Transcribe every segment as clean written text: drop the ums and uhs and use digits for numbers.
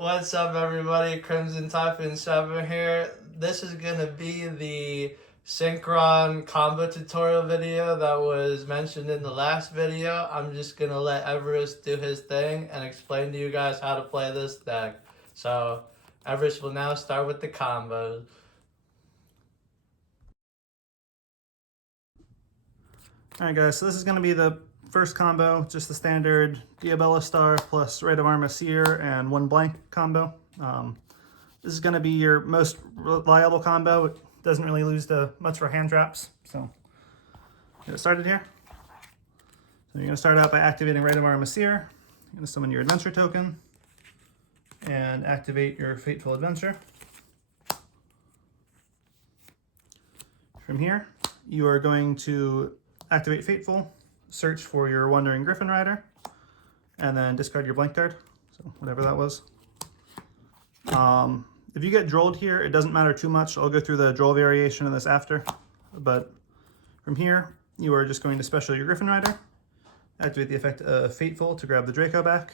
What's up, everybody? Crimson Typhoon 7 here. This is gonna be the Synchron combo tutorial video that was mentioned in the last video. I'm just gonna let Everest do his thing and explain to you guys how to play this deck. So, Everest will now start with the combos. Alright guys, so this is going to be the first combo, just the standard Diabellstar plus Rite of Aramesir and one blank combo. This is going to be your most reliable combo. It doesn't really lose to much for hand traps. So, get it started here. So you're going to start out by activating Rite of Aramesir. You're going to summon your Adventure token and activate your Fateful Adventure. From here, you are going to activate Fateful, search for your Wandering Griffin Rider, and then discard your blank card, so whatever that was. If you get Drolled here, it doesn't matter too much. I'll go through the Droll variation of this after, but from here, you are just going to special your Griffin Rider, activate the effect of Fateful to grab the Draco back.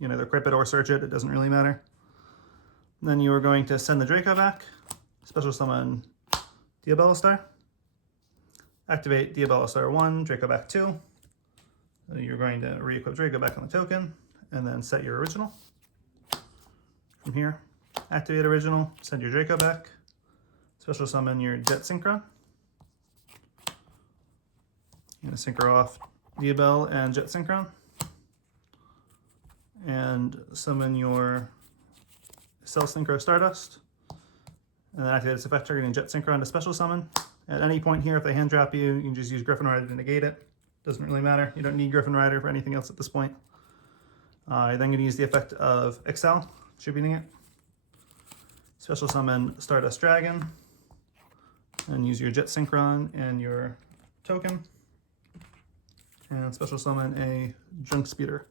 You can either equip it or search it, it doesn't really matter. And then you are going to send the Draco back, special summon Diabellstar, activate Diabellstar 1, Draco back 2. So you're going to re-equip Draco back on the token, and then set your original. From here, activate original, send your Draco back, special summon your Jet Synchron. You're going to synchro off Diabell and Jet Synchron, and summon your Cell Synchro Stardust, and then activate its effect targeting Jet Synchron to special summon. At any point here, if they hand drop you, you can just use Griffin Rider to negate it. Doesn't really matter. You don't need Griffin Rider for anything else at this point. You're then going to use the effect of Excel, attributing it. Special summon Stardust Dragon, and use your Jet Synchron and your token. And special summon a Junk Speeder.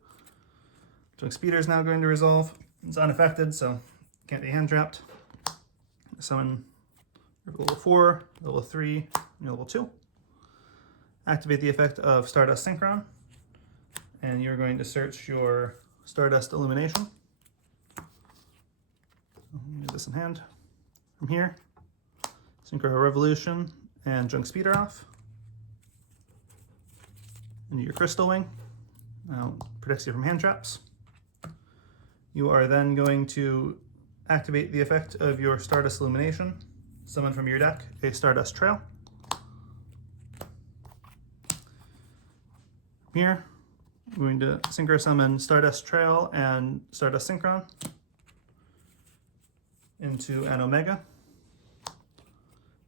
Junk Speeder is now going to resolve. It's unaffected, so can't be hand trapped. Summon level 4, level 3, and level 2. Activate the effect of Stardust Synchron, and you're going to search your Stardust Illumination. Leave this in hand. From here, Synchro Revolution and Junk Speeder off. Into your Crystal Wing. Now, protects you from hand traps. You are then going to activate the effect of your Stardust Illumination. Summon from your deck a Stardust Trail. Here, I'm going to synchro summon Stardust Trail and Stardust Synchron into an Omega.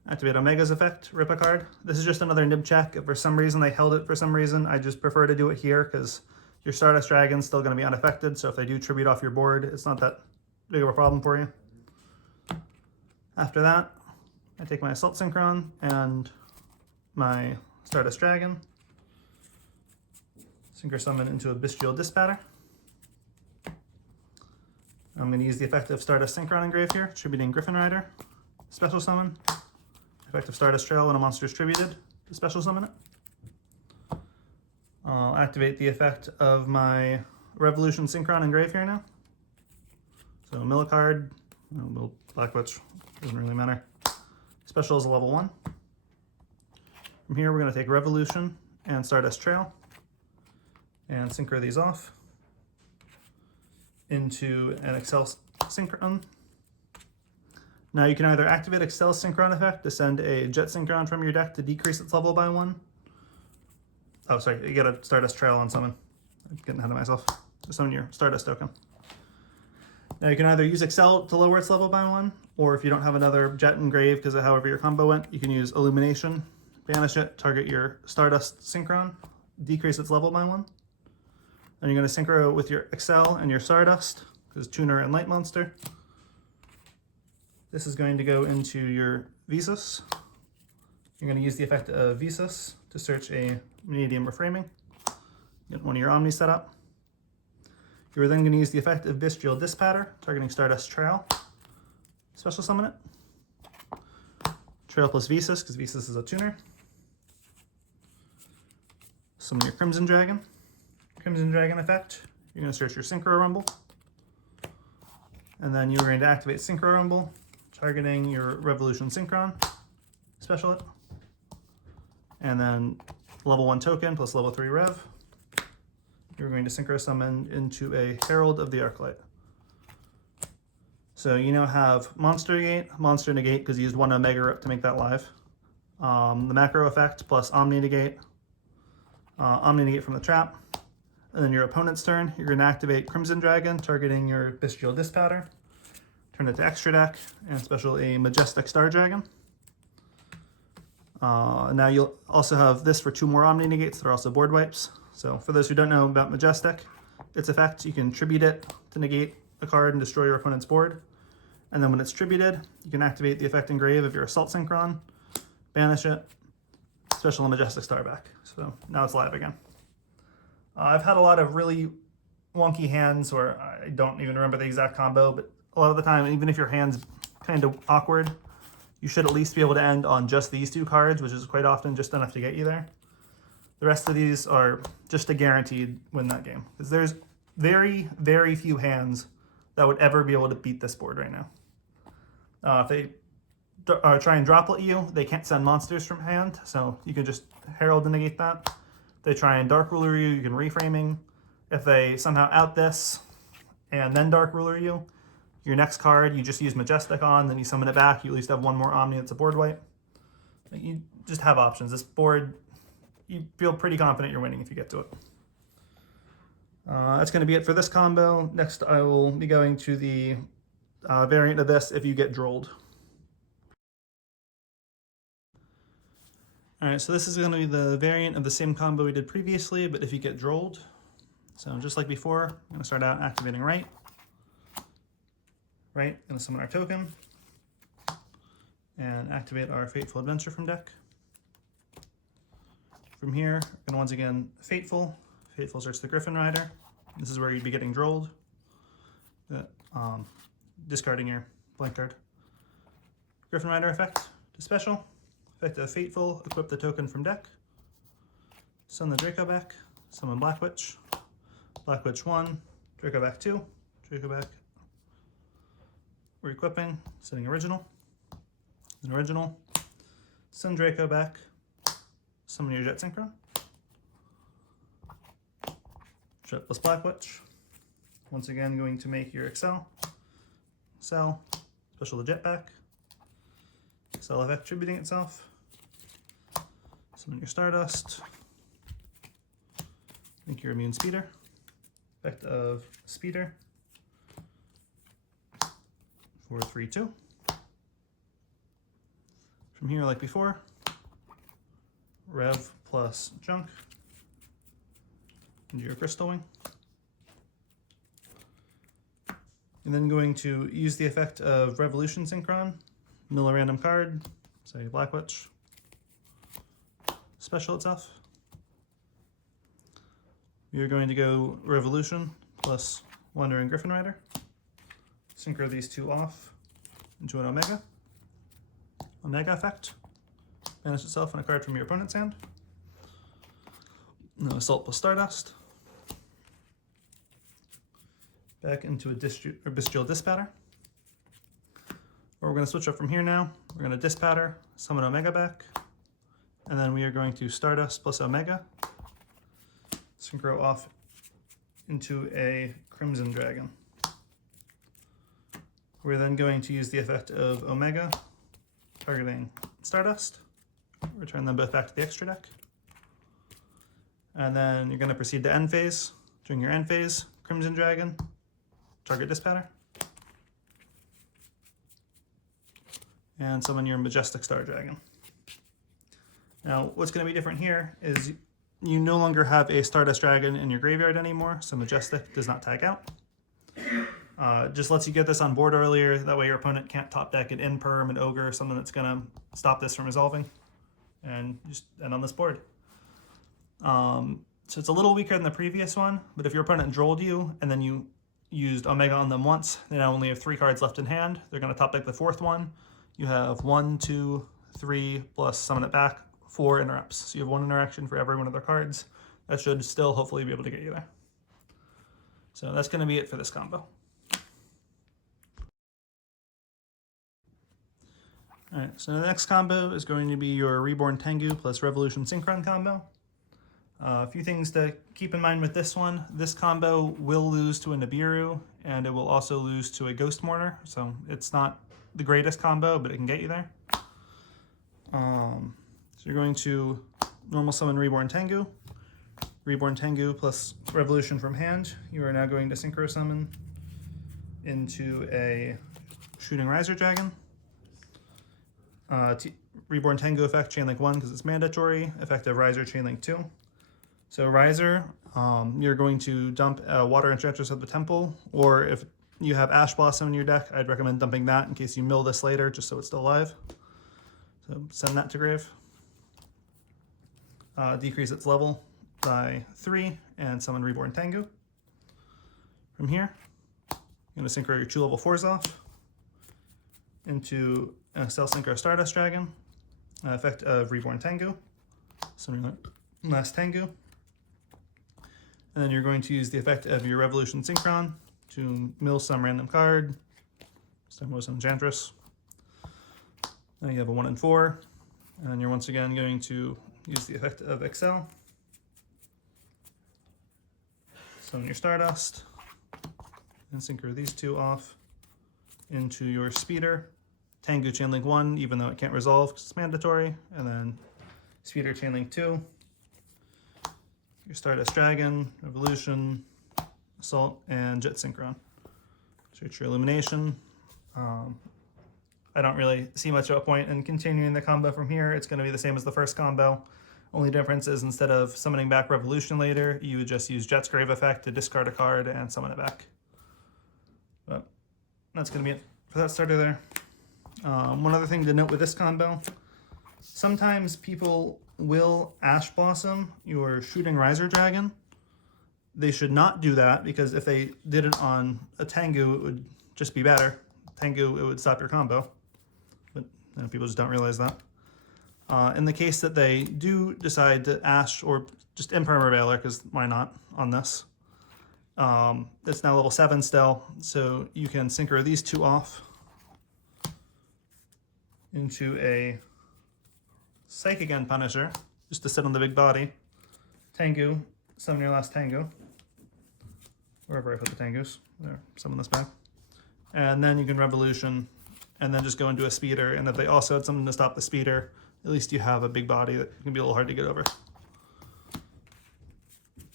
Activate Omega's effect, rip a card. This is just another nib check. If for some reason they held it for some reason, I just prefer to do it here because your Stardust Dragon's still going to be unaffected, so if they do tribute off your board, it's not that big of a problem for you. After that, I take my Assault Synchron and my Stardust Dragon, synchro summon into a Bestial Dispatter. I'm going to use the effect of Stardust Synchron engrave here, attributing Griffin Rider, special summon, effect of Stardust Trail when a monster is tributed, to special summon it. I'll activate the effect of my Revolution Synchron engrave here now. So mill a card, Black Witch, doesn't really matter. Special is a level 1. From here, we're going to take Revolution and Stardust Trail and synchro these off into an Excel Synchron. Now you can either activate Excel Synchron effect to send a Jet Synchron from your deck to decrease its level by 1. Oh, sorry, you get a Stardust Trail on summon. I'm getting ahead of myself. Just summon your Stardust token. Now you can either use Excel to lower its level by 1, or if you don't have another Jet engrave because of however your combo went, you can use Illumination, banish it, target your Stardust Synchron, decrease its level by 1. Then you're going to synchro with your Excel and your Stardust, because Tuner and Light Monster. This is going to go into your Visas. You're going to use the effect of Visas to search a Medium Reframing. Get one of your Omni set up. You're then going to use the effect of Bestial Dispatter, targeting Stardust Trail. Special summon it. Trail plus Visas, because Visas is a tuner. Summon your Crimson Dragon. Crimson Dragon effect. You're going to search your Synchro Rumble. And then you're going to activate Synchro Rumble, targeting your Revolution Synchron special it. And then level 1 token plus level 3 rev. You're going to synchro summon into a Herald of the Arclight. So you now have Monster Negate because you used 1 Omega Rip to make that live. The macro effect plus Omni Negate from the trap. And then your opponent's turn, you're going to activate Crimson Dragon, targeting your Bestial Dispowder. Turn it to extra deck, and special a Majestic Star Dragon. Now you'll also have this for 2 more Omni Negates that are also board wipes. So for those who don't know about Majestic, its effect, you can tribute it to negate a card and destroy your opponent's board. And then when it's tributed, you can activate the effect Engrave of your Assault Synchron, banish it, special a Majestic Star back. So now it's live again. I've had a lot of really wonky hands where I don't even remember the exact combo, but a lot of the time, even if your hand's kind of awkward, you should at least be able to end on just these 2 cards, which is quite often just enough to get you there. The rest of these are just a guaranteed win that game. Because there's very, very few hands that would ever be able to beat this board right now. If they try and droplet you, they can't send monsters from hand, so you can just Herald to negate that. If they try and Dark Ruler you, you can reframing. If they somehow out this and then Dark Ruler you, your next card you just use Majestic on, then you summon it back, you at least have 1 more Omni that's a board wipe. You just have options. This board, you feel pretty confident you're winning if you get to it. That's going to be it for this combo. Next I will be going to the variant of this if you get Drolled. Alright, so this is going to be the variant of the same combo we did previously, but if you get Drolled. So just like before, I'm going to start out activating Rite. Rite, going to summon our token. And activate our Fateful Adventure from deck. From here, we're going to once again Fateful. Fateful starts the Griffin Rider. This is where you'd be getting Drolled. Discarding your blank card. Griffin Rider effect to special. Effect of Fateful, equip the token from deck. Summon the Draco back. Summon Black Witch. Black Witch 1. Draco back 2. Draco back. We're equipping. Setting original. An original. Send Draco back. Summon your Jet Synchron. Jet plus Black Witch. Once again, going to make your Excel. Excel. Special the Jet back. Excel effect tributing itself. Summon your Stardust. Make your Immune Speeder. Effect of Speeder. 4/3/2. From here, like before, Rev plus Junk into your Crystal Wing. And then going to use the effect of Revolution Synchron, mill a random card, say Black Witch, special itself. We are going to go Revolution plus Wandering Griffin Rider. Synchro these 2 off into an Omega. Omega effect. Banish itself on a card from your opponent's hand. No Assault plus Stardust. Back into a Bestial Dispowder. We're going to switch up from here now. We're going to Dispowder, summon Omega back, and then we are going to Stardust plus Omega. Synchro off into a Crimson Dragon. We're then going to use the effect of Omega, targeting Stardust. Return them both back to the extra deck. And then you're going to proceed to end phase. During your end phase, Crimson Dragon, target Dispowder. And summon your Majestic Star Dragon. Now, what's going to be different here is you no longer have a Stardust Dragon in your graveyard anymore, so Majestic does not tag out. Just lets you get this on board earlier, that way your opponent can't top deck an Imperm, an Ogre, something that's going to stop this from resolving, and just end on this board. So it's a little weaker than the previous one, but if your opponent Drolled you, and then you used Omega on them once, they now only have 3 cards left in hand. They're going to top deck the 4th one. You have 1, 2, 3, plus summon it back, 4 interrupts. So you have 1 interaction for every one of their cards. That should still hopefully be able to get you there. So that's going to be it for this combo. Alright, so the next combo is going to be your Reborn Tengu plus Revolution Synchron combo. A few things to keep in mind with this one. This combo will lose to a Nibiru, and it will also lose to a Ghost Mourner, so it's not the greatest combo, but it can get you there. So you're going to normal summon Reborn Tengu plus Revolution from hand. You are now going to Synchro Summon into a Shooting Riser Dragon. Reborn Tengu effect Chainlink 1 because it's mandatory. Effective Riser Chainlink 2. So Riser, you're going to dump Water Enchantress at the Temple, or if you have Ash Blossom in your deck, I'd recommend dumping that in case you mill this later, just so it's still alive. So send that to grave. Decrease its level by 3 and summon Reborn Tengu. From here, you're going to synchro your 2 level 4s off into a Cell Synchro Stardust Dragon. Effect of Reborn Tengu. Summon your last Tengu. And then you're going to use the effect of your Revolution Synchron to mill some random card. This time it was Enchantress. Now you have a 1 and 4. And you're once again going to use the effect of Excel. Summon your Stardust. And synchro these 2 off into your Speeder. Tengu Chainlink 1, even though it can't resolve because it's mandatory. And then Speeder Chainlink 2. Your Stardust Dragon, Revolution, Assault, and Jet Synchron. Search your Illumination. I don't really see much of a point in continuing the combo from here. It's going to be the same as the first combo. Only difference is instead of summoning back Revolution later, you would just use Jet's Grave effect to discard a card and summon it back. But that's going to be it for that starter there. One other thing to note with this combo, sometimes people will Ash Blossom your Shooting Riser Dragon. They should not do that because if they did it on a Tengu, it would just be better. Tengu, it would stop your combo. But people just don't realize that. In the case that they do decide to Ash or just Imperma Veiler, because why not on this, it's now level 7 still, so you can synchro these 2 off into a Psychic End Punisher, just to sit on the big body. Tengu, summon your last Tengu. Wherever I put the Tengus. There, summon this back. And then you can Revolution, and then just go into a Speeder, and if they also had something to stop the Speeder, at least you have a big body that can be a little hard to get over.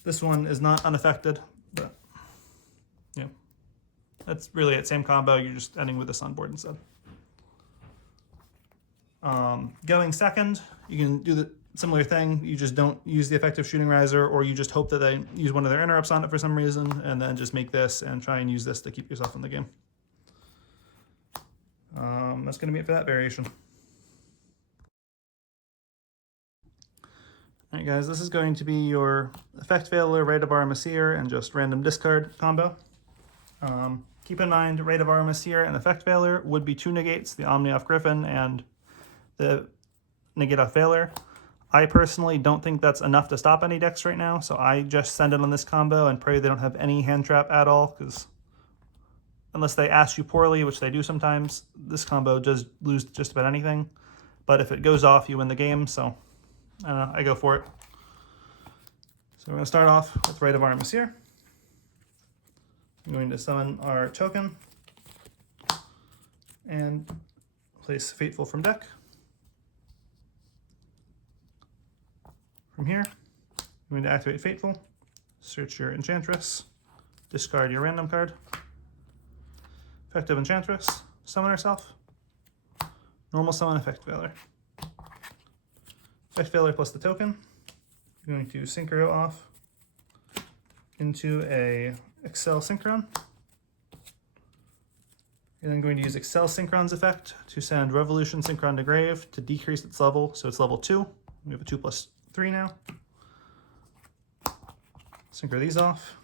This one is not unaffected, but yeah. That's really it, same combo, you're just ending with this on board instead. Going second, you can do the similar thing. You just don't use the effective Shooting Riser, or you just hope that they use one of their interrupts on it for some reason, and then just make this and try and use this to keep yourself in the game. That's going to be it for that variation. Alright guys, this is going to be your Effect Veiler, Rite of Aramesir, and just random discard combo. Keep in mind, Rite of Aramesir and Effect Veiler would be 2 negates, the Omni off Griffin and the negate off Veiler. I personally don't think that's enough to stop any decks right now, so I just send it on this combo and pray they don't have any hand trap at all, because unless they ask you poorly, which they do sometimes, this combo does lose just about anything. But if it goes off, you win the game, so I go for it. So we're going to start off with Rite of Aramesir. I'm going to summon our token and place Fateful from deck. From here, I'm going to activate Fateful, search your Enchantress, discard your random card. Effective Enchantress, summon herself. Normal summon Effect Veiler. Effect Veiler plus the token. I'm going to synchro off into a Excel Synchron. And then going to use Excel Synchron's effect to send Revolution Synchron to grave to decrease its level, so it's level 2. We have a 2+3 now. Synchro these off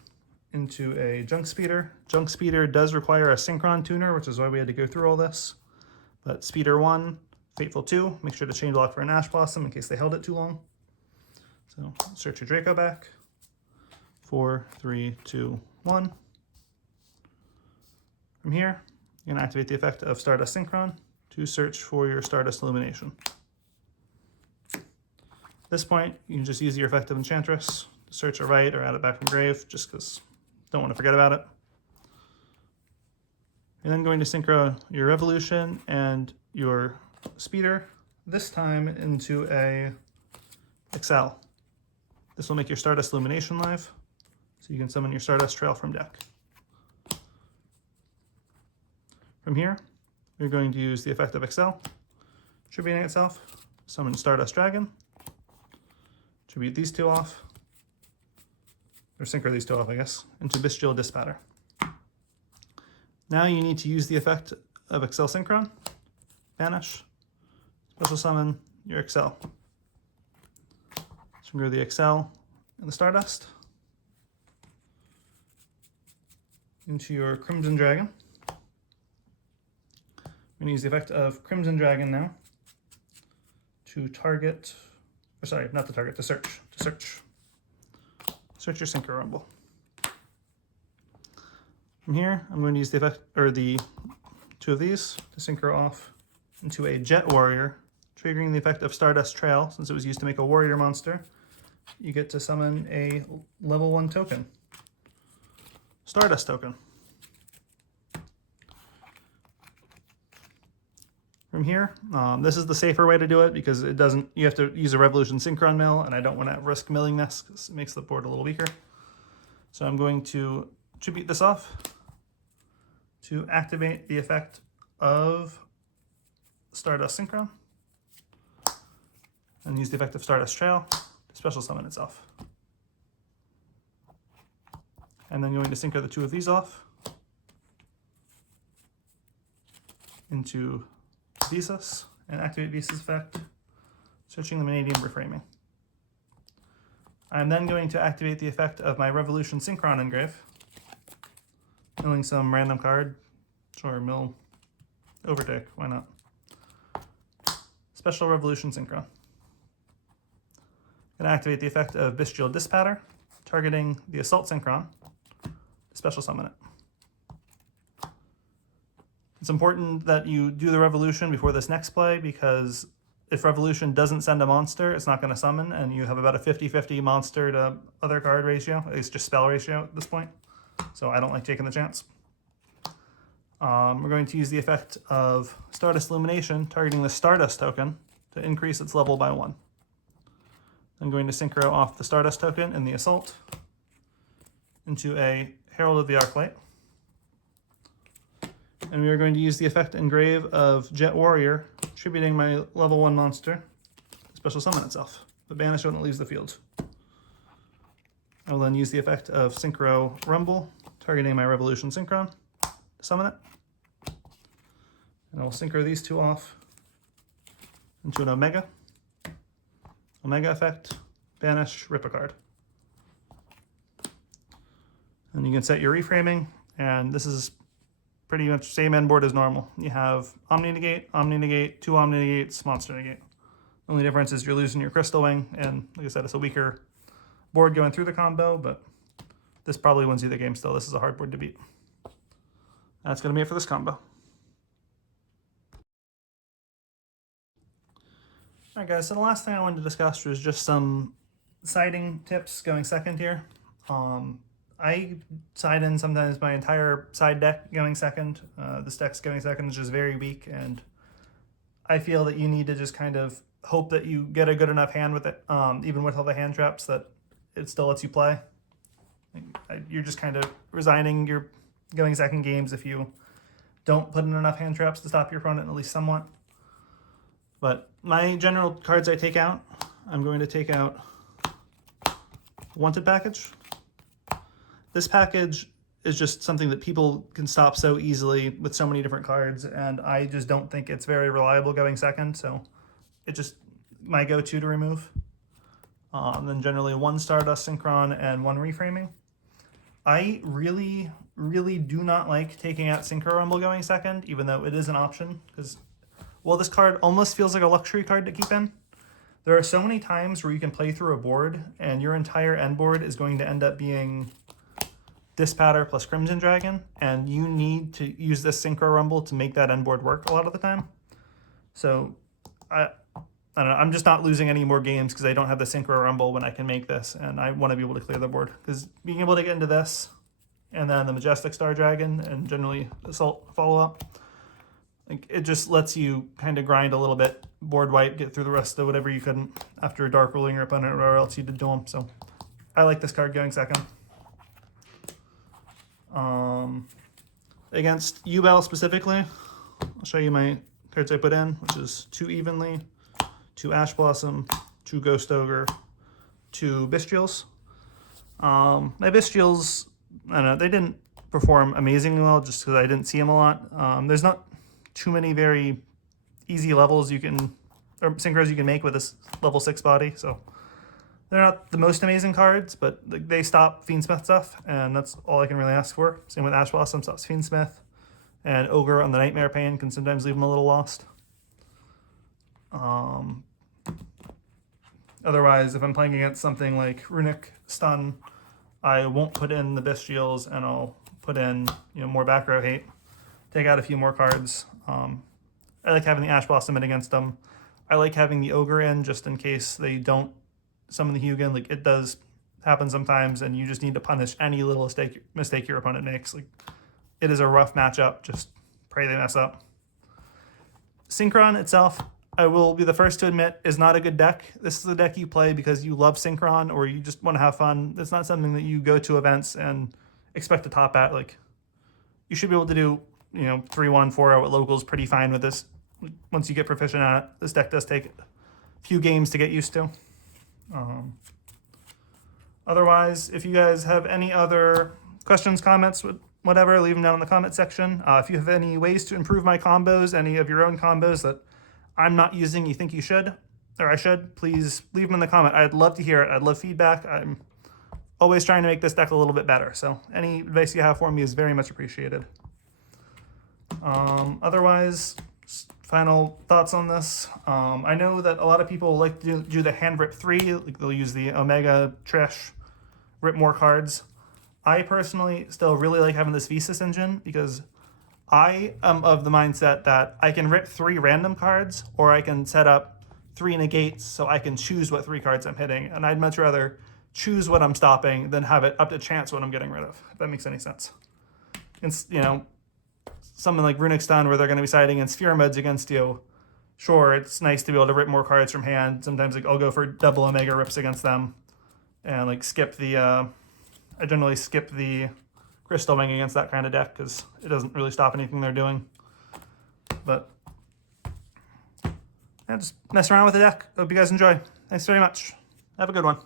into a Junk Speeder. Junk Speeder does require a Synchron tuner, which is why we had to go through all this. But Speeder 1, Fateful 2, make sure to chain block for an Ash Blossom in case they held it too long. So search your Draco back. 4, 3, 2, 1. From here, you're going to activate the effect of Stardust Synchron to search for your Stardust Illumination. At this point, you can just use your effective Enchantress to search a Rite or add it back from grave, just because don't want to forget about it. You're then going to synchro your Revolution and your Speeder, this time into a Excel. This will make your Stardust Illumination live, so you can summon your Stardust Trail from deck. From here, you're going to use the effect of Excel, tributing itself, summon Stardust Dragon, tribute these two off, or synchro these two off, I guess, into Bestial Dispatter. Now you need to use the effect of Excel Synchron, banish, special summon your Excel. Synchro the Excel and the Stardust into your Crimson Dragon. I'm going to use the effect of Crimson Dragon now to target, or sorry, not to target, to search. Search your Synchro Rumble. From here, I'm going to use the effect, or the two of these to synchro off into a Jet Warrior, triggering the effect of Stardust Trail. Since it was used to make a warrior monster, you get to summon a level 1 token, Stardust token. From here, this is the safer way to do it because it doesn't, you have to use a Revolution Synchron mill, and I don't want to risk milling this because it makes the board a little weaker. So I'm going to tribute this off to activate the effect of Stardust Synchron and use the effect of Stardust Trail to special summon itself. And then going to synchro the two of these off into Visas and activate Visas effect, searching the Vanadium Reframing. I'm then going to activate the effect of my Revolution Synchron engrave, milling some random card. Sure, mill Overtake, why not? Special Revolution Synchron. Gonna activate the effect of Bestial Dispatter, targeting the Assault Synchron, to special summon it. It's important that you do the Revolution before this next play, because if Revolution doesn't send a monster, it's not going to summon, and you have about a 50-50 monster to other card ratio. It's just spell ratio at this point, so I don't like taking the chance. We're going to use the effect of Stardust Illumination, targeting the Stardust token to increase its level by 1. I'm going to synchro off the Stardust token in the Assault into a Herald of the Arclight. And we are going to use the effect engrave of Jet Warrior, tributing my level 1 monster to special summon itself, but banish when it leaves the field. I will then use the effect of Synchro Rumble, targeting my Revolution Synchron to summon it. And I will synchro these two off into an Omega. Omega effect, banish, rip a card. And you can set your reframing, and this is pretty much same end board as normal. You have Omni Negate, 2 Omni Negates, Monster Negate. The only difference is you're losing your Crystal Wing, and like I said, it's a weaker board going through the combo, but this probably wins you the game still. This is a hard board to beat. That's going to be it for this combo. Alright guys, so the last thing I wanted to discuss was just some siding tips going second here. I side in sometimes my entire side deck going second. This deck's going second is just very weak, and I feel that you need to just kind of hope that you get a good enough hand with it, even with all the hand traps, that it still lets you play. You're just kind of resigning your going second games if you don't put in enough hand traps to stop your opponent at least somewhat. But my general cards I take out, I'm going to take out Wanted Package. This package is just something that people can stop so easily with so many different cards, and I just don't think it's very reliable going second, so it's just my go-to to remove. Then generally 1 Stardust Synchron and 1 Reframing. I really do not like taking out Synchro Rumble going second, even though it is an option, because, well, this card almost feels like a luxury card to keep in. There are so many times where you can play through a board, and your entire end board is going to end up being Dispatter plus Crimson Dragon, and you need to use this Synchro Rumble to make that end board work a lot of the time. So I don't know, I'm just not losing any more games because I don't have the Synchro Rumble when I can make this, and I want to be able to clear the board. Because being able to get into this, and then the Majestic Star Dragon, and generally Assault follow-up, like, it just lets you kind of grind a little bit, board wipe, get through the rest of whatever you couldn't after Dark Ruling your opponent or whatever else you did to them. So I like this card going second. Against Yubel specifically, I'll show you my cards I put in, which is 2 Evenly, 2 Ash Blossom, 2 Ghost Ogre, 2 Bestials. My Bestials, I don't know, they didn't perform amazingly well just because I didn't see them a lot. There's not too many very easy levels you can, or synchros you can make with this level 6 body, so they're not the most amazing cards, but they stop Fiendsmith stuff, and that's all I can really ask for. Same with Ash Blossom, stops Fiendsmith, and Ogre on the Nightmare Pain can sometimes leave them a little lost. Otherwise, if I'm playing against something like Runic Stun, I won't put in the Bestials, and I'll put in, you know, more back row hate, take out a few more cards. I like having the Ash Blossom in against them. I like having the Ogre in just in case they don't summon the Hugin. Like, it does happen sometimes, and you just need to punish any little mistake your opponent makes. Like, it is a rough matchup. Just pray they mess up. Synchron itself, I will be the first to admit, is not a good deck. This is a deck you play because you love Synchron or you just want to have fun. It's not something that you go to events and expect to top at. Like, you should be able to do, you know, 3-1, 4-0 at locals pretty fine with this. Once you get proficient at it, this deck does take a few games to get used to. Otherwise, if you guys have any other questions, comments, whatever, leave them down in the comment section. If you have any ways to improve my combos, any of your own combos that I'm not using you think you should, or I should, please leave them in the comment. I'd love to hear it. I'd love feedback. I'm always trying to make this deck a little bit better, so any advice you have for me is very much appreciated. Otherwise, final thoughts on this. I know that a lot of people like to do the hand rip 3, like they'll use the Omega Trish, rip more cards. I personally still really like having this Visas engine because I am of the mindset that I can rip 3 random cards, or I can set up 3 negates so I can choose what 3 cards I'm hitting, and I'd much rather choose what I'm stopping than have it up to chance what I'm getting rid of, if that makes any sense. It's, you know, something like Runic Stun where they're going to be siding against Fear Modes against you. Sure, it's nice to be able to rip more cards from hand. Sometimes, like, I'll go for double Omega rips against them and, like, skip the, I generally skip the Crystal Wing against that kind of deck because it doesn't really stop anything they're doing. But yeah, just mess around with the deck. Hope you guys enjoy. Thanks very much. Have a good one.